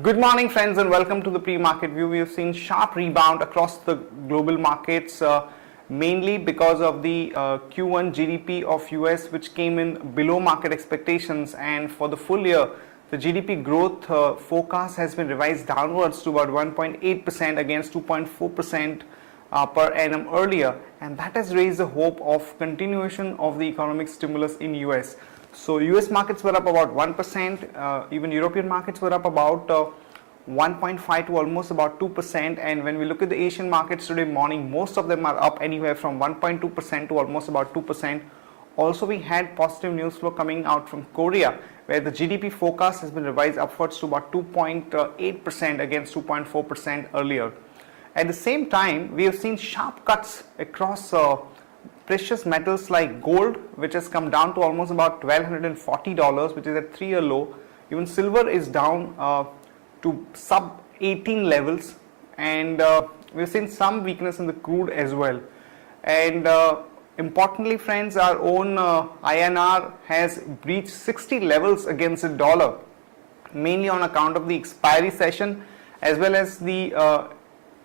Good morning, friends, and welcome to the pre-market view. We have seen sharp rebound across the global markets, mainly because of the Q1 GDP of US, which came in below market expectations, and for the full year, the GDP growth forecast has been revised downwards to about 1.8% against 2.4% per annum earlier, and that has raised the hope of continuation of the economic stimulus in US. So US markets were up about 1%, even European markets were up about 1.5 to almost about 2%, and when we look at the Asian markets today morning, most of them are up anywhere from 1.2% to almost about 2%. Also, we had positive news flow coming out from Korea, where the GDP forecast has been revised upwards to about 2.8% against 2.4% earlier. At the same time, we have seen sharp cuts across precious metals like gold, which has come down to almost about $1,240, which is at 3-year low. Even silver is down to sub 18 levels, and we've seen some weakness in the crude as well. And importantly, friends, our own INR has breached 60 levels against the dollar, mainly on account of the expiry session as well as the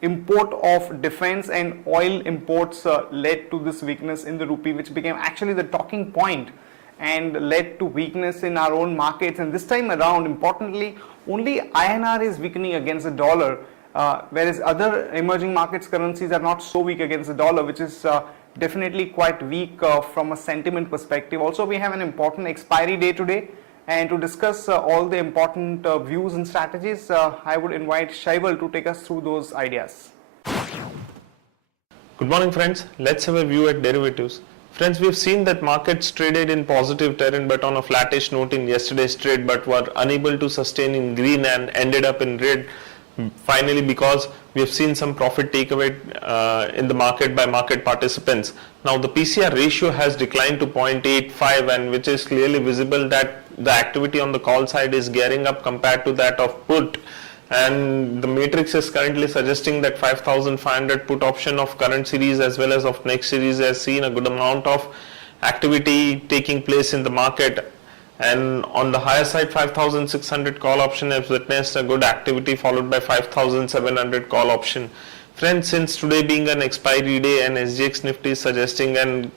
import of defense and oil imports led to this weakness in the rupee, which became actually the talking point and led to weakness in our own markets. And this time around, importantly, only INR is weakening against the dollar, whereas other emerging markets currencies are not so weak against the dollar, which is definitely quite weak from a sentiment perspective. Also, we have an important expiry day today, and to discuss all the important views and strategies, I would invite Shaival to take us through those ideas. Good morning, friends. Let's have a view at derivatives. Friends, we've seen that markets traded in positive terrain but on a flattish note in yesterday's trade, but were unable to sustain in green and ended up in red. Finally, because we have seen some profit takeaway in the market by market participants. Now, the PCR ratio has declined to 0.85, and which is clearly visible that the activity on the call side is gearing up compared to that of put. And the matrix is currently suggesting that 5,500 put option of current series as well as of next series has seen a good amount of activity taking place in the market. And on the higher side, 5,600 call option has witnessed a good activity, followed by 5,700 call option. Friends, since today being an expiry day and SGX Nifty is suggesting an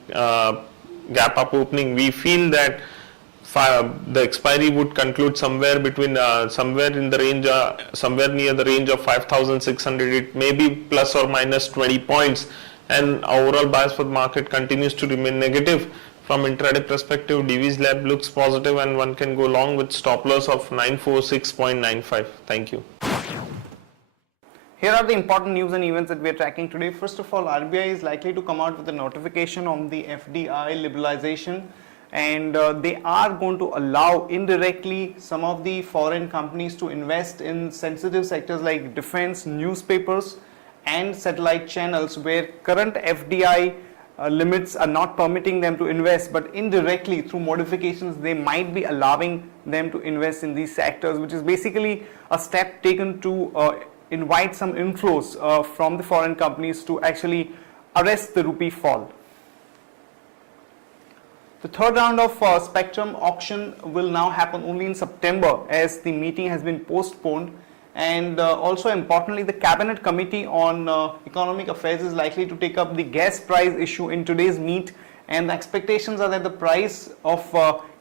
gap up opening, we feel that the expiry would conclude somewhere between somewhere in the range somewhere near the range of 5,600. It may be plus or minus 20 points, and overall bias for the market continues to remain negative. From intraday perspective, DV's lab looks positive, and one can go long with stop loss of 946.95. Thank you. Here are the important news and events that we are tracking today. First of all, RBI is likely to come out with a notification on the FDI liberalization, and they are going to allow indirectly some of the foreign companies to invest in sensitive sectors like defense, newspapers and satellite channels, where current FDI limits are not permitting them to invest, but indirectly through modifications they might be allowing them to invest in these sectors, which is basically a step taken to invite some inflows from the foreign companies to actually arrest the rupee fall. The third round of Spectrum auction will now happen only in September, as the meeting has been postponed. And also importantly, the Cabinet Committee on Economic Affairs is likely to take up the gas price issue in today's meet, and the expectations are that the price of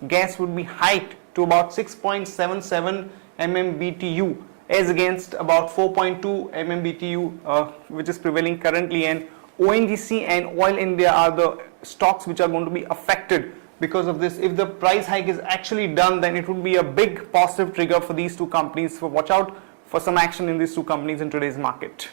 gas would be hiked to about 6.77 MMBTU as against about 4.2 MMBTU which is prevailing currently, and ONGC and Oil India are the stocks which are going to be affected because of this. If the price hike is actually done, then it would be a big positive trigger for these two companies, so watch out for some action in these two companies in today's market.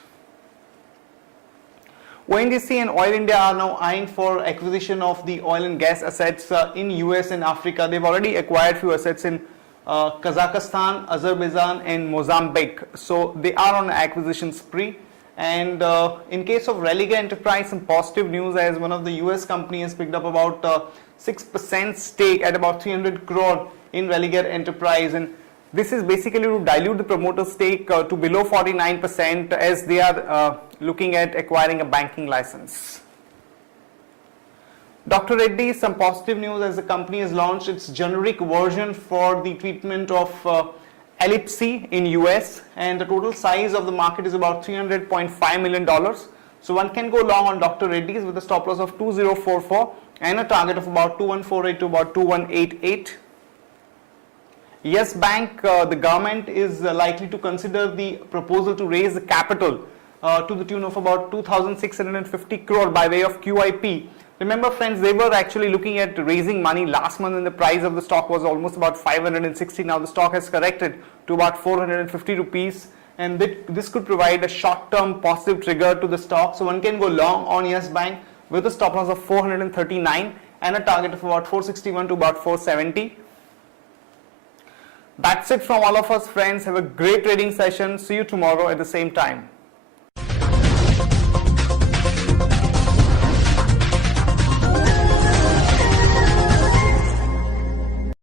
ONGC and Oil India are now eyeing for acquisition of the oil and gas assets in US and Africa. They've already acquired few assets in Kazakhstan, Azerbaijan and Mozambique, so they are on an acquisition spree. And in case of Religare Enterprise, some positive news, as one of the US company has picked up about 6% stake at about 300 crore in Religare Enterprise, and this is basically to dilute the promoter stake to below 49%, as they are looking at acquiring a banking license. Dr. Reddy, some positive news, as the company has launched its generic version for the treatment of Ellipse in US, and the total size of the market is about $300.5 million. So one can go long on Dr. Reddy's with a stop loss of 2044 and a target of about 2148 to about 2188. Yes Bank, the government is likely to consider the proposal to raise the capital to the tune of about 2,650 crore by way of QIP. Remember friends, they were actually looking at raising money last month and the price of the stock was almost about 560. Now the stock has corrected to about 450 rupees, and this could provide a short-term positive trigger to the stock. So one can go long on Yes Bank with a stop loss of 439 and a target of about 461 to about 470. That's it from all of us friends. Have a great trading session. See you tomorrow at the same time.